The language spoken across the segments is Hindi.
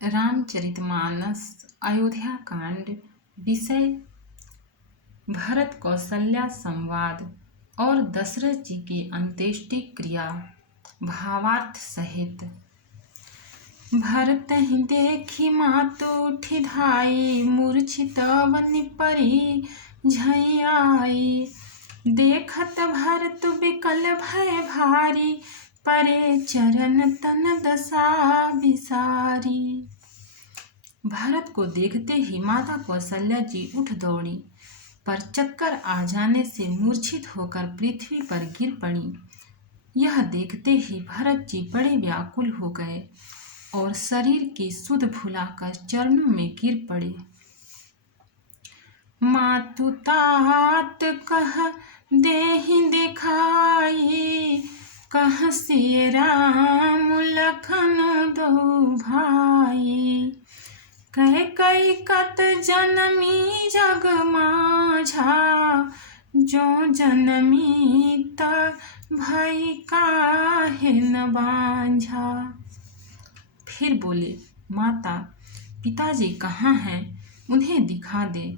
रामचरितमानस अयोध्या कांड। विषय भरत कौशल्या संवाद और दशरथ जी की अंत्येष्टि क्रिया। भावार्थ सहित। भरत ही देखी मातु उठी धाई, मूर्छित बनि परी झई आई। देखत भरत विकल भय भारी, परे चरण तन दशा विसारी। भरत को देखते ही माता कौशल्या जी उठ दौड़ी, पर चक्कर आ जाने से मूर्छित होकर पृथ्वी पर गिर पड़ी। यह देखते ही भरत जी बड़े व्याकुल हो गए और शरीर की सुध भुलाकर चरणों में गिर पड़े। मातु तात कह देहि दिखाई, कह सिय राम लखन दो भाई। कैकई कत जनमी जग माझा, जो जनमी त भई काहे न बांझा। फिर बोले, माता पिताजी कहाँ हैं, उन्हें दिखा दे।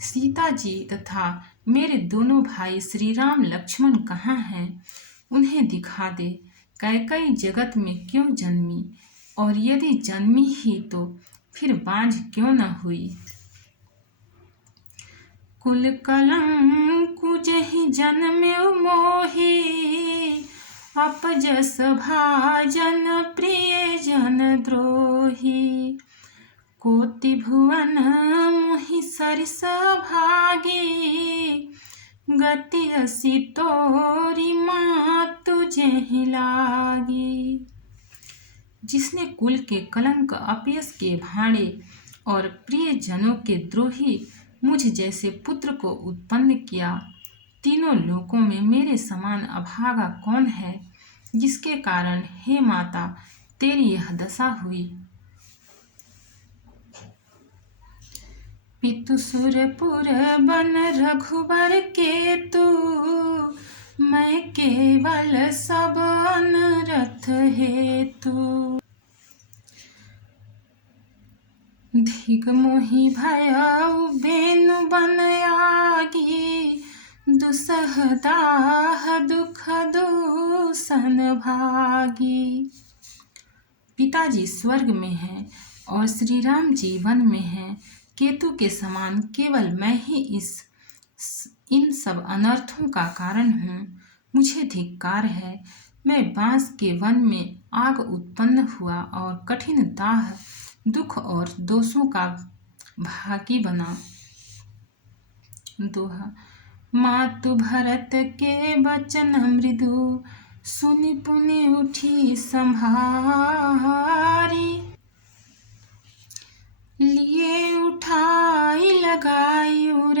सीता जी तथा मेरे दोनों भाई श्री राम लक्ष्मण कहाँ हैं, उन्हें दिखा दे। कैकई जगत में क्यों जन्मी, और यदि जन्मी ही तो फिर बांझ क्यों न हुई। कुल कलंकु जहि जन्म्यो मोहि, अपजस भाजन प्रिय जन द्रोही। कोटि भुवन मुहि सरिस भागी, गति असी तोरी मातु जेहि लागी। जिसने कुल के कलंक, अपयश के भाणे और प्रिय जनों के द्रोही मुझ जैसे पुत्र को उत्पन्न किया, तीनों लोकों में मेरे समान अभागा कौन है, जिसके कारण हे माता तेरी यह दशा हुई। पितु सुरपुर बन रघुबर केतु, मैं केवल सब अनरथ हेतु। धिक मोहि भयउ बेनु बन आगी, दुसह दाह दुख दूषण भागी। पिताजी स्वर्ग में हैं और श्री राम जी वन में हैं। केतु के समान केवल मैं ही इन सब अनर्थों का कारण हूँ। मुझे धिक्कार है। मैं बांस के वन में आग उत्पन्न हुआ और कठिन दाह, दुख और दोषों का भागी बना। दोहा। मातु भरत के बचन मृदु, सुनि पुनि उठी संभारी। लिए उठाई लगाई उर,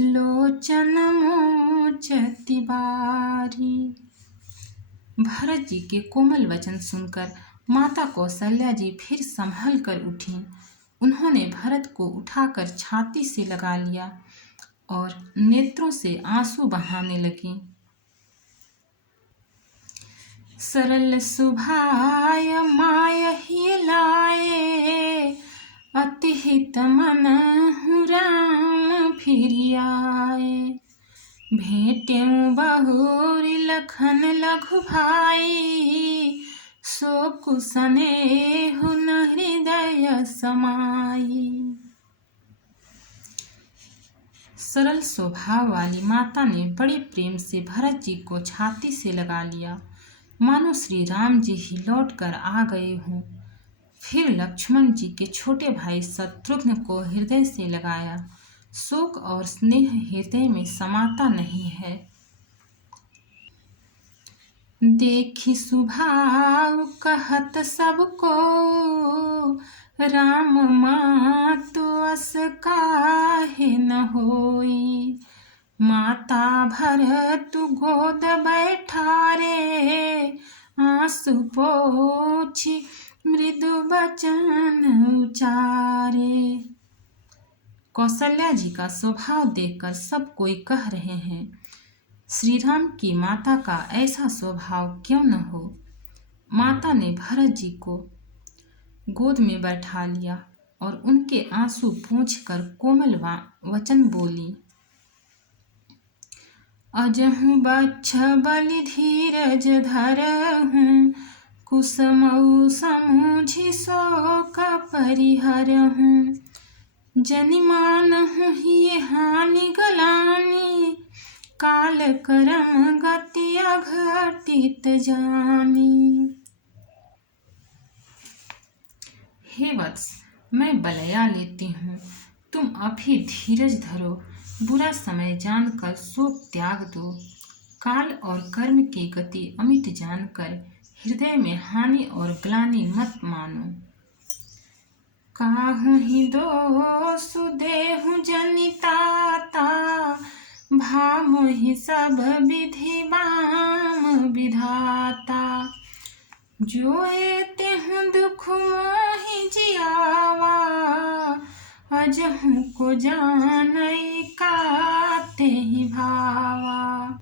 लोचन मोचति बारी। भरत जी के कोमल वचन सुनकर माता कौशल्या जी फिर संभल कर उठी। उन्होंने भरत को उठाकर छाती से लगा लिया और नेत्रों से आंसू बहाने लगी। सरल सुभाय मायहि लाए, अति हित मनहु राम फिरि आए। भेटेउ बहुरि लखन लघु भाई, सो कुसनेहु न हृदय समाई। सरल स्वभाव वाली माता ने बड़े प्रेम से भरत जी को छाती से लगा लिया, मानो श्री राम जी ही लौट कर आ गए हों। फिर लक्ष्मण जी के छोटे भाई शत्रुघ्न को हृदय से लगाया। शोक और स्नेह हृदय में समाता नहीं है। देखी सुभाव कहत सबको, राम मातु अस काहे न होई। माता भरत गोद बैठारे, आंसू पोछी मृदु बचन उचारे। कौशल्या जी का स्वभाव देखकर सब कोई कह रहे हैं, श्री राम की माता का ऐसा स्वभाव क्यों न हो। माता ने भरत जी को गोद में बैठा लिया और उनके आंसू पोंछकर कोमल वचन बोली। अजहु बच्छ बलि धीरज धरहूँ, कुसमऊ समूझि शोक परिहरहूँ। जनि मानहु हिय हानि गलानी, काल करम गति अघटित जानी। हे वत्स, मैं बलया लेती हूँ, तुम अभी धीरज धरो, बुरा समय जानकर शोक त्याग दो। काल और कर्म की गति अमित जानकर हृदय में हानि और ग्लानि मत मानो। काहू ही दोषु देहु जनिताता, भामो ही सब विधि बाम विधाता। जो एते हूँ दुख मोहि जियावा, अजहु को जानई काते ही भावा।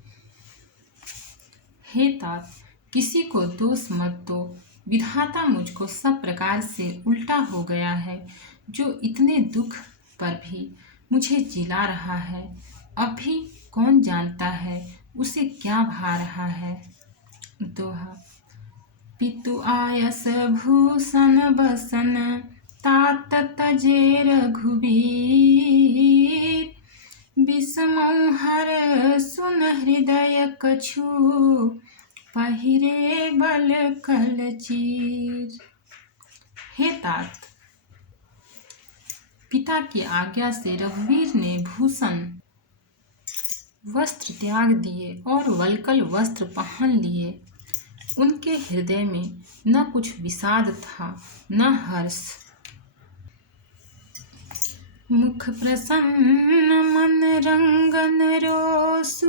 हे तात, किसी को दोष मत दो, विधाता मुझको सब प्रकार से उल्टा हो गया है। जो इतने दुख पर भी मुझे जिला रहा है, अब भी कौन जानता है उसे क्या भा रहा है। दोहा। पितु आयस भूषण बसन, तात तजे रघुबीर। विषमौ हर सुन हृदय कछु, पहिरे बल कल चीर। हे तात, पिता की आज्ञा से रघुवीर ने भूषण वस्त्र त्याग दिए और वल्कल वस्त्र पहन लिए। उनके हृदय में न कुछ विषाद था न हर्ष। मुख प्रसन्न मन रंगन रोसु,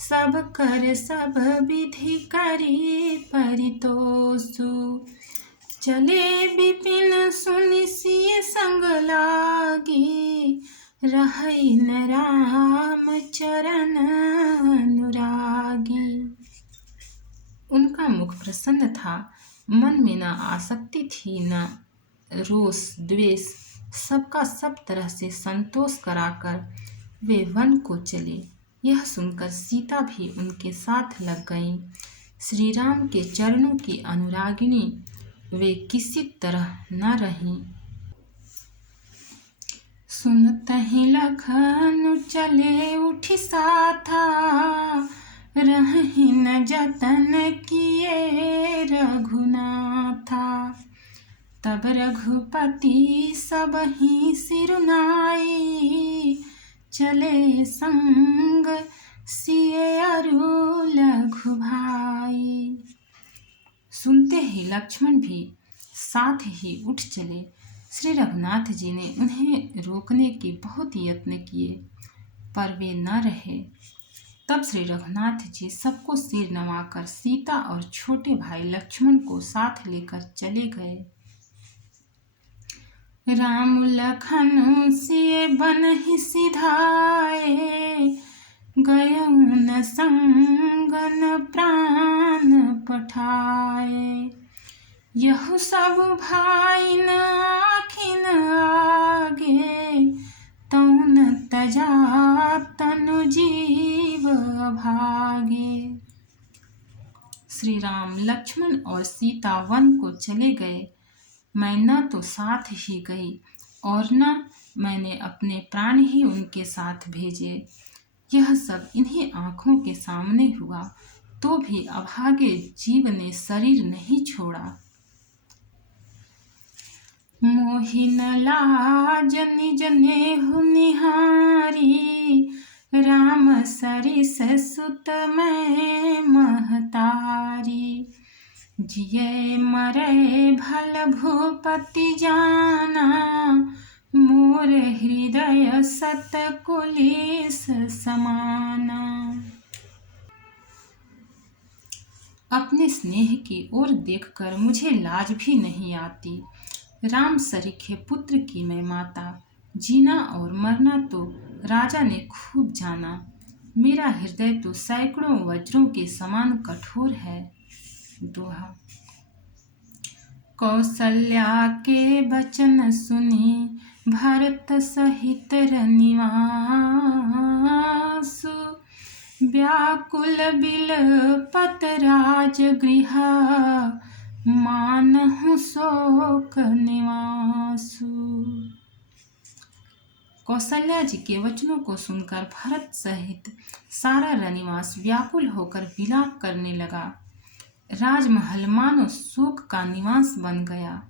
सब कर सब विधि करी परितोषु। चले विपिन सुनि सिय संग लागी, रहई न राम चरण अनुरागी। उनका मुख प्रसन्न था, मन में न आसक्ति थी न रोष द्वेष। सबका सब तरह से संतोष कराकर वे वन को चले। यह सुनकर सीता भी उनके साथ लग गईं। श्री राम के चरणों की अनुरागिनी वे किसी तरह न रहीं। सुनतहि लखन चले उठि साथा, रहहि न जतन किए रघुनाथा। तब रघुपति सबहि सिरुनाई, चले संग सिए अरु लघु भाई। सुनते ही लक्ष्मण भी साथ ही उठ चले। श्री रघुनाथ जी ने उन्हें रोकने के बहुत यत्न किए, पर वे न रहे। तब श्री रघुनाथ जी सबको सिर नवाकर सीता और छोटे भाई लक्ष्मण को साथ लेकर चले गए। राम लखन सिए बनहि सिधाए, गयउ न संगन प्राण पठाए। यहु सब भाई न आखिन आगे, तऊ न तजा तनु जीव भागे। श्री राम लक्ष्मण और सीता वन को चले गए। मैं न तो साथ ही गई और न मैंने अपने प्राण ही उनके साथ भेजे। यह सब इन्हीं आँखों के सामने हुआ, तो भी अभागे जीव ने शरीर नहीं छोड़ा। मोहिन लाज निज नेहु निहारी, राम सरिस सुत मैं महतारी। जिये मरे भल भूपति जाना, मोर हृदय सत कुलिस समाना। अपने स्नेह की ओर देखकर मुझे लाज भी नहीं आती। राम सरीखे पुत्र की मैं माता, जीना और मरना तो राजा ने खूब जाना। मेरा हृदय तो सैकड़ों वज्रों के समान कठोर है। दोहा। कौसल्या के बचन सुनी भरत सहित रनिवासु व्याकुल बिलपत राजगृह मानहु शोक निवासु। कौशल्या जी के वचनों को सुनकर भरत सहित सारा रनिवास व्याकुल होकर विलाप करने लगा। राजमहल मानो शोक का निवास बन गया।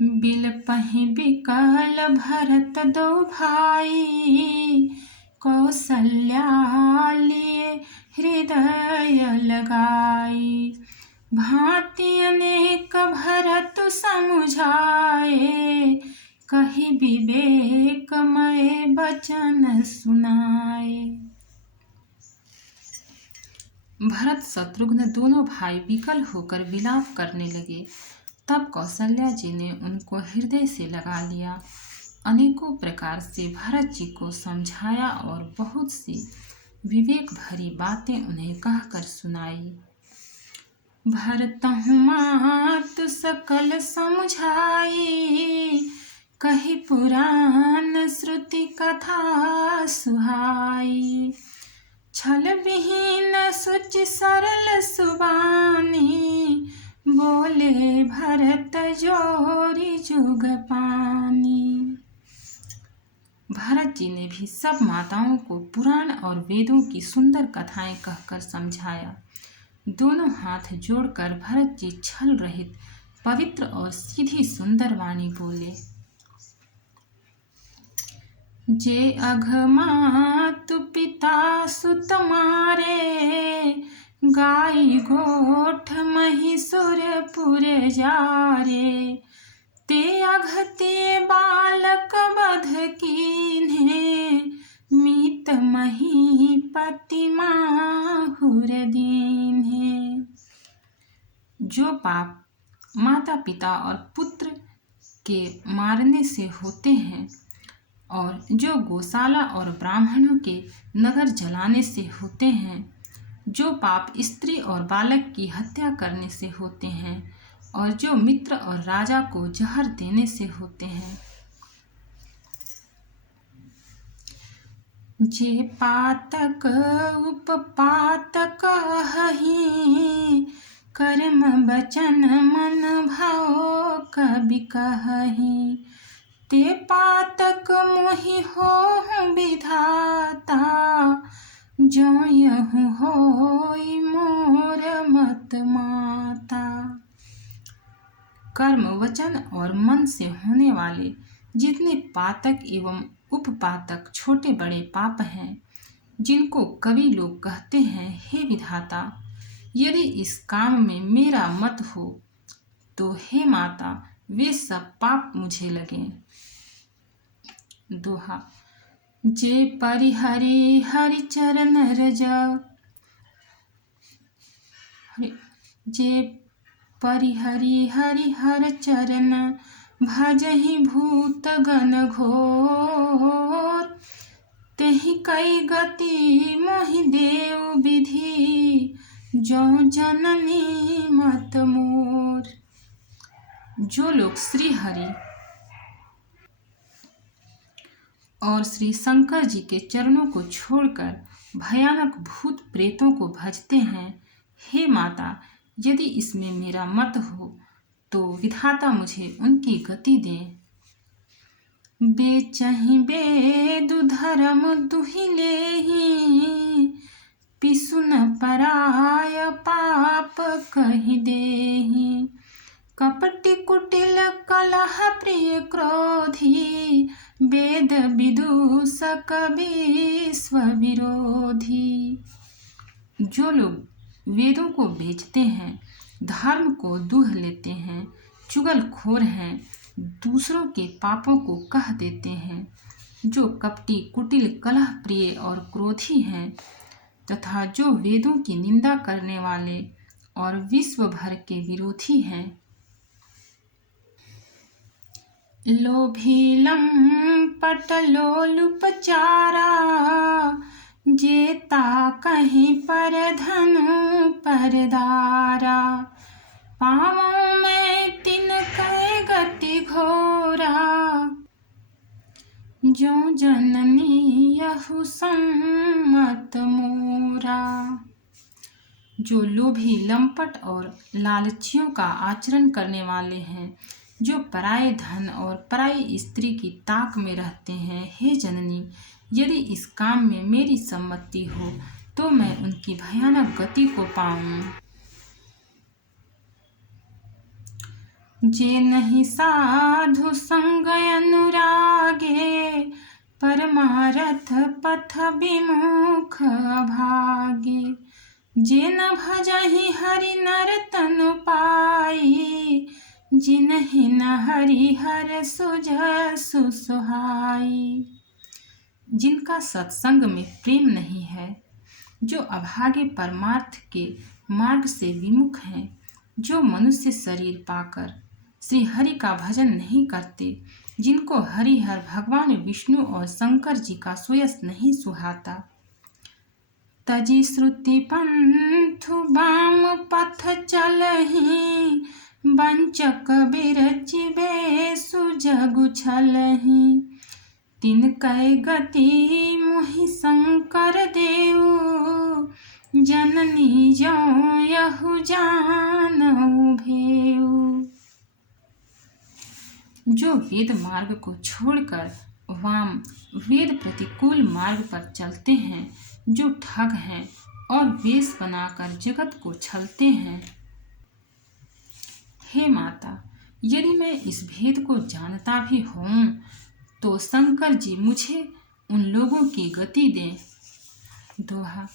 बिलपहि बिकल भरत दो भाई कौशल्या लिए हृदय लगाई। भांति अनेक भरत समुझाए कही विवेकमय वचन सुनाए। भरत शत्रुघ्न दोनों भाई विकल होकर विलाप करने लगे। तब कौशल्या जी ने उनको हृदय से लगा लिया। अनेकों प्रकार से भरत जी को समझाया और बहुत सी विवेक भरी बातें उन्हें कहकर सुनाई। भरतहु मात सकल समुझाई कही पुराण श्रुति कथा सुहाई। छल विहीन सुच सरल सुबानी बोले भरत जोरी जुग पानी। भरत जी ने भी सब माताओं को पुराण और वेदों की सुंदर कथाएं कहकर समझाया। दोनों हाथ जोड़कर भरत जी छल रहित पवित्र और सीधी सुंदर वाणी बोले। जे अघमातु पिता सुत मारे गाई गोठ महिषुर पुर जारे। ते अघते बालक बध कीन्हे मीत महीपति माहुर दीन्हे। जो पाप माता पिता और पुत्र के मारने से होते हैं और जो गौशाला और ब्राह्मणों के नगर जलाने से होते हैं, जो पाप स्त्री और बालक की हत्या करने से होते हैं और जो मित्र और राजा को जहर देने से होते हैं। जे पातक उपपातक हहि कर्म बचन मन भाव कवि कहहि। ते पातक मोहि होहु विधाता जोयहु होई मोर मत माता। कर्म वचन और मन से होने वाले जितने पातक एवं उपपातक छोटे बड़े पाप हैं, जिनको कवि लोग कहते हैं, हे विधाता, यदि इस काम में मेरा मत हो तो हे माता वे सब पाप मुझे लगें। दोहा। जे परिहरि हरि चरण रज जे परिहरि हरि हर चरण भजहि भूत गण घोर। तेहि कई गति मोहि देव विधि जो जननी मत मोर। जो लोग श्री हरि और श्री शंकर जी के चरणों को छोड़कर भयानक भूत प्रेतों को भजते हैं, हे माता, यदि इसमें मेरा मत हो तो विधाता मुझे उनकी गति दें। बेचहि वेद धर्म दुहि लेहि पिसुन पराय पाप कहि देहि। कपटि कुटिल कलह प्रिय क्रोधी वेद विदूषक विश्व विरोधी। जो लोग वेदों को बेचते हैं, धर्म को दूह लेते हैं, चुगलखोर हैं, दूसरों के पापों को कह देते हैं, जो कपटी कुटिल कलह प्रिय और क्रोधी हैं, तथा जो वेदों की निंदा करने वाले और विश्व भर के विरोधी हैं। लोभी लंपट लोलुपचारा जेता कहीं पर धनु परदारा। पावों में तिनकै गति घोरा, जो जननी यहु सम्मत मोरा। जो लोभी, लंपट और लालचियों का आचरण करने वाले हैं, जो पराये धन और पराई स्त्री की ताक में रहते हैं, हे जननी, यदि इस काम में मेरी सम्मति हो तो मैं उनकी भयानक गति को पाऊं। जे नहीं साधु संग अनुरागे, परमारथ पथ विमुख भागे। जे न भजहि हरि नर तनु पाई, जिनहि न हरि हर सुजसु सुहाई। जिनका सत्संग में प्रेम नहीं है, जो अभागे परमार्थ के मार्ग से विमुख हैं, जो मनुष्य शरीर पाकर श्री हरि का भजन नहीं करते, जिनको हरिहर भगवान विष्णु और शंकर जी का सुयस नहीं सुहाता। तजी श्रुति पंथु बाम पथ चलहि, वंचक बिरचिबे सुजगु छलहि। तिनकै गति मोहि शंकर देव, जननी जो यहु जानऊ भेऊ। जो वेद मार्ग को छोड़कर वाम वेद प्रतिकूल मार्ग पर चलते हैं, जो ठग हैं और वेश बनाकर जगत को छलते हैं। हे माता, यदि मैं इस भेद को जानता भी हूँ तो शंकर जी मुझे उन लोगों की गति दें। दोहा।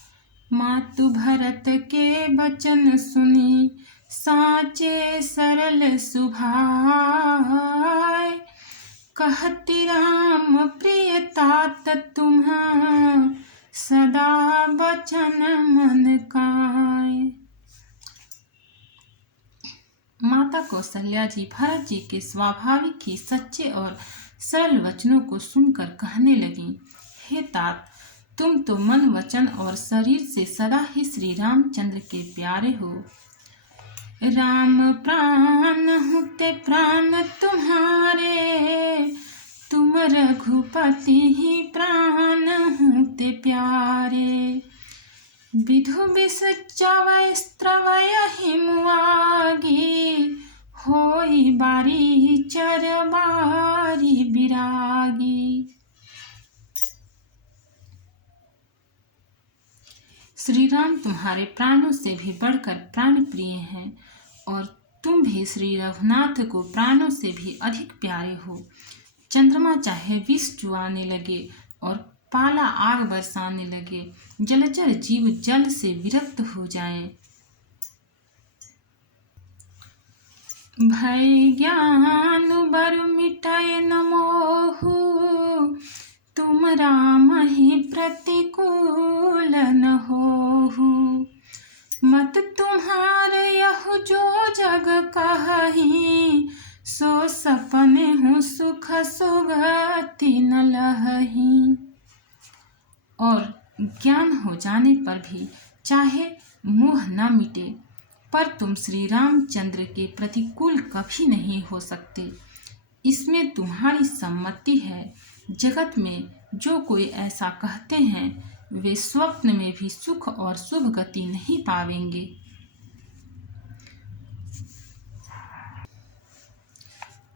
मातु भरत के वचन सुनी, साचे सरल सुभाय। कहती राम प्रिय तात तुम्हा, सदा वचन मन काय। माता कौशल्या जी भरत जी के स्वाभाविक ही सच्चे और सरल वचनों को सुनकर कहने लगी, हे तात, तुम तो मन, वचन और शरीर से सदा ही श्री रामचंद्र के प्यारे हो। राम प्राण होते प्राण तुम्हारे, तुम रघुपति ही प्राण होते प्यारे। विधु विष चवै स्त्रवय हिमुआगी, होई बारी चर बारी बिरागी। श्री राम तुम्हारे प्राणों से भी बढ़कर प्राण प्रिय हैं और तुम भी श्री रघुनाथ को प्राणों से भी अधिक प्यारे हो। चंद्रमा चाहे विष चुआने लगे और पाला आग बरसाने लगे, जलचर जीव जल से विरक्त हो जाएं। भय ज्ञान बर मिटाए न मोहु, तुम राम ही प्रतिकूल न होहु। मत तुम्हार यहु जो जग कहहि, सो सपने हूँ सुख सुगति न लहहि। और ज्ञान हो जाने पर भी चाहे मोह न मिटे, पर तुम श्री रामचंद्र के प्रतिकूल कभी नहीं हो सकते। इसमें तुम्हारी सम्मति है। जगत में जो कोई ऐसा कहते हैं, वे स्वप्न में भी सुख और शुभ गति नहीं पावेंगे।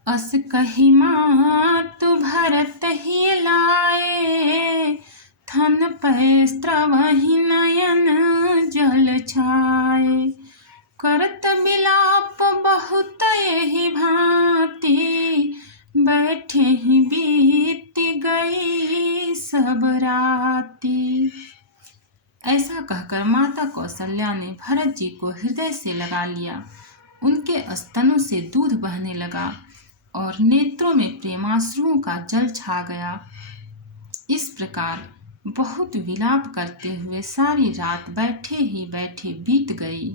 अस कही मातु भरत ही लाए, थन पै स्त्रवहि नयन जल छाए। करत बिलाप बहुत यही भांति, बैठे ही बीत गई सब राती। ऐसा कहकर माता कौशल्या ने भरत जी को हृदय से लगा लिया। उनके स्तनों से दूध बहने लगा और नेत्रों में प्रेमाश्रुओं का जल छा गया। इस प्रकार बहुत विलाप करते हुए सारी रात बैठे ही बैठे बीत गई।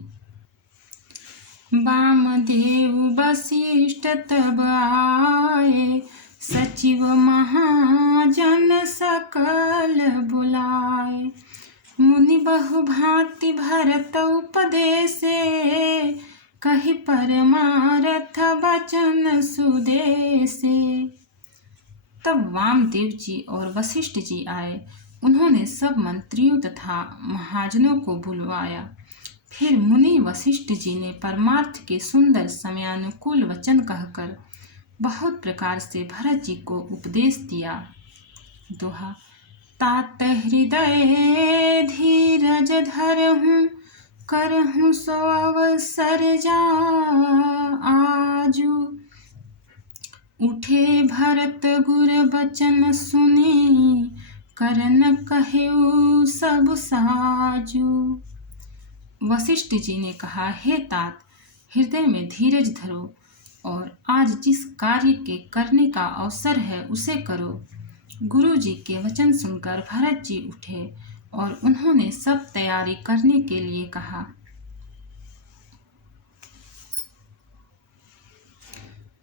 वामदेव वशिष्ठ तब आए, सचिव महाजन सकल बुलाए। मुनि बहु भांति भरत उपदेशे, कहि परमारथ बचन सुदेसे। तब वामदेव जी और वशिष्ठ जी आए। उन्होंने सब मंत्रियों तथा महाजनों को बुलवाया। फिर मुनि वशिष्ठ जी ने परमार्थ के सुंदर समयानुकूल वचन कहकर बहुत प्रकार से भरत जी को उपदेश दिया। दोहा। तात हृदय धीरज धरहूँ, करहूँ सो अवसर जा आजू। उठे भरत गुर बचन सुनी, करन कहेऊ सब साजू। वशिष्ठ जी ने कहा, हे तात, हृदय में धीरज धरो और आज जिस कार्य के करने का अवसर है उसे करो। गुरु जी के वचन सुनकर भरत जी उठे और उन्होंने सब तैयारी करने के लिए कहा।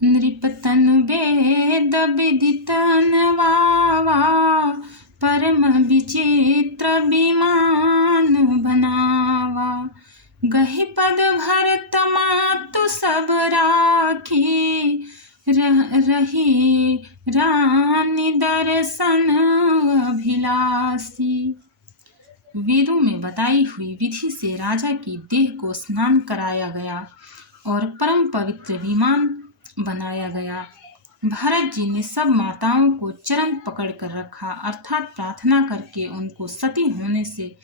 नृपतनु वेद विदितन वावा, परम विचित्र विमान बनावा। गहि पद भरत मातु सब राखी, रही रानी दर्शन अभिलाषी। वेदों में बताई हुई विधि से राजा की देह को स्नान कराया गया और परम पवित्र विमान बनाया गया। भरत जी ने सब माताओं को चरण पकड़ कर रखा, अर्थात प्रार्थना करके उनको सती होने से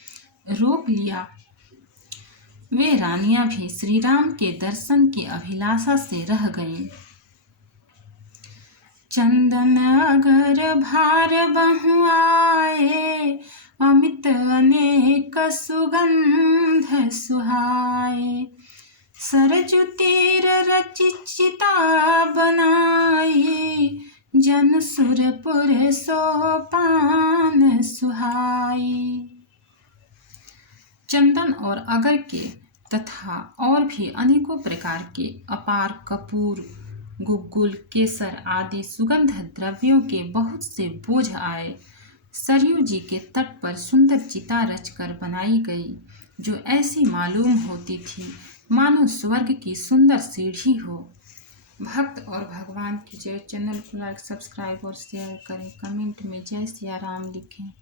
रोक लिया। वे रानियां भी श्री राम के दर्शन की अभिलाषा से रह गईं। चंदन अगर भार बहु आए, अमित अनेक सुगंध सुहाए। सरजु तीर रचिता बनाई, जन सुरपुर सोपान सुहाई। चंदन और अगर के तथा और भी अनेकों प्रकार के अपार कपूर, गुग्गुल, केसर आदि सुगंध द्रव्यों के बहुत से बोझ आए। सरयू जी के तट पर सुंदर चिता रचकर बनाई गई, जो ऐसी मालूम होती थी मानो स्वर्ग की सुंदर सीढ़ी हो। भक्त और भगवान की जय। चैनल को लाइक, सब्सक्राइब और शेयर करें। कमेंट में जय सिया राम लिखें।